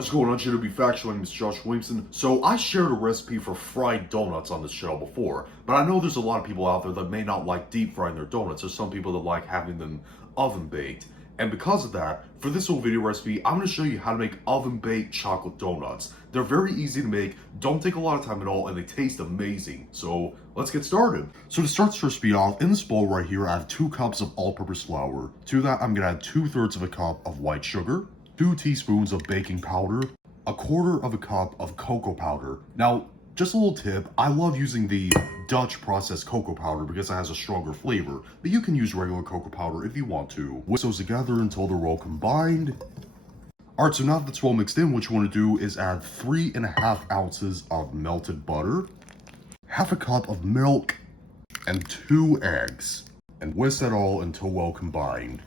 What's going on, JW Faction? My name is Josh Williamson. So I shared a recipe for fried donuts on this channel before, but I know there's a lot of people out there that may not like deep frying their donuts. There's some people that like having them oven baked. And because of that, for this little video recipe, I'm going to show you how to make oven baked chocolate donuts. They're very easy to make, don't take a lot of time at all, and they taste amazing. So let's get started. So to start this recipe off, in this bowl right here, I have 2 cups of all-purpose flour. To that, I'm going to add 2/3 of a cup of white sugar, 2 teaspoons of baking powder, 1/4 cup of cocoa powder. Now, just a little tip, I love using the Dutch processed cocoa powder because it has a stronger flavor, but you can use regular cocoa powder if you want to. Whisk those together until they're well combined. Alright, so now that it's well mixed in, what you want to do is add 3.5 ounces of melted butter, 1/2 cup of milk, and 2 eggs. And whisk that all until well combined.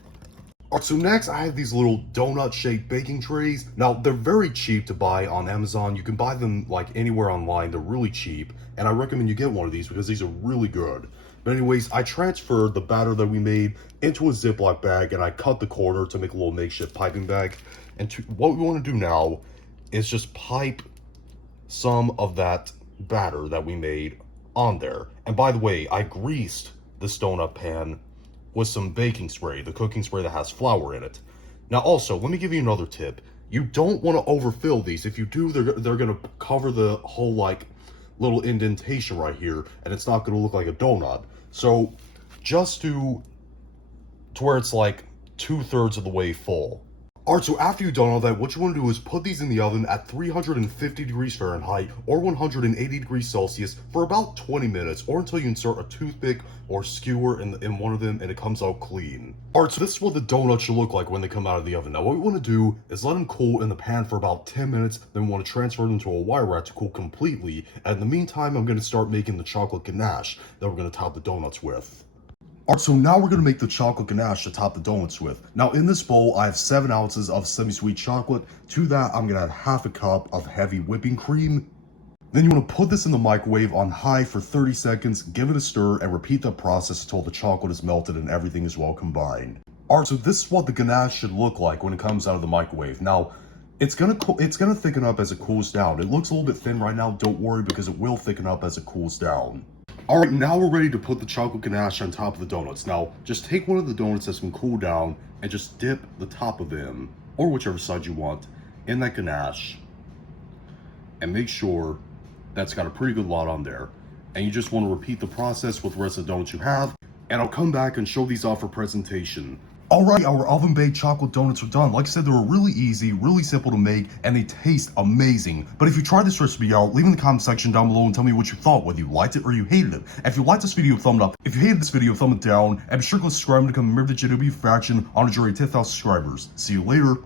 Alright, so next I have these little donut-shaped baking trays. Now, they're very cheap to buy on Amazon. You can buy them like anywhere online. They're really cheap, and I recommend you get one of these because these are really good. But anyways, I transferred the batter that we made into a Ziploc bag, and I cut the corner to make a little makeshift piping bag. And what we want to do now is just pipe some of that batter that we made on there. And by the way, I greased this donut pan with some baking spray, the cooking spray that has flour in it. Now also, let me give you another tip. You don't want to overfill these. If you do, they're going to cover the whole like little indentation right here, and it's not going to look like a donut. So just to where it's like 2/3 of the way full. Alright, so after you've done all that, what you want to do is put these in the oven at 350 degrees Fahrenheit or 180 degrees Celsius for about 20 minutes, or until you insert a toothpick or skewer in one of them and it comes out clean. Alright, so this is what the donuts should look like when they come out of the oven. Now, what we want to do is let them cool in the pan for about 10 minutes, then we want to transfer them to a wire rack to cool completely. And in the meantime, I'm going to start making the chocolate ganache that we're going to top the donuts with. Alright, so now we're going to make the chocolate ganache to top the donuts with. Now in this bowl, I have 7 ounces of semi-sweet chocolate. To that, I'm going to add 1/2 cup of heavy whipping cream. Then you want to put this in the microwave on high for 30 seconds, give it a stir, and repeat that process until the chocolate is melted and everything is well combined. Alright, so this is what the ganache should look like when it comes out of the microwave. Now, it's gonna thicken up as it cools down. It looks a little bit thin right now, don't worry, because it will thicken up as it cools down. Alright, now we're ready to put the chocolate ganache on top of the donuts. Now, just take one of the donuts that's been cooled down and just dip the top of them, or whichever side you want, in that ganache. And make sure that's got a pretty good lot on there. And you just want to repeat the process with the rest of the donuts you have. And I'll come back and show these off for presentation. Alright, our oven-baked chocolate donuts are done. Like I said, they were really easy, really simple to make, and they taste amazing. But if you tried this recipe out, leave in the comment section down below and tell me what you thought, whether you liked it or you hated it. And if you liked this video, thumb it up. If you hated this video, thumb it down. And be sure to subscribe to become a member of the JW Faction on a journey to 10,000 subscribers. See you later.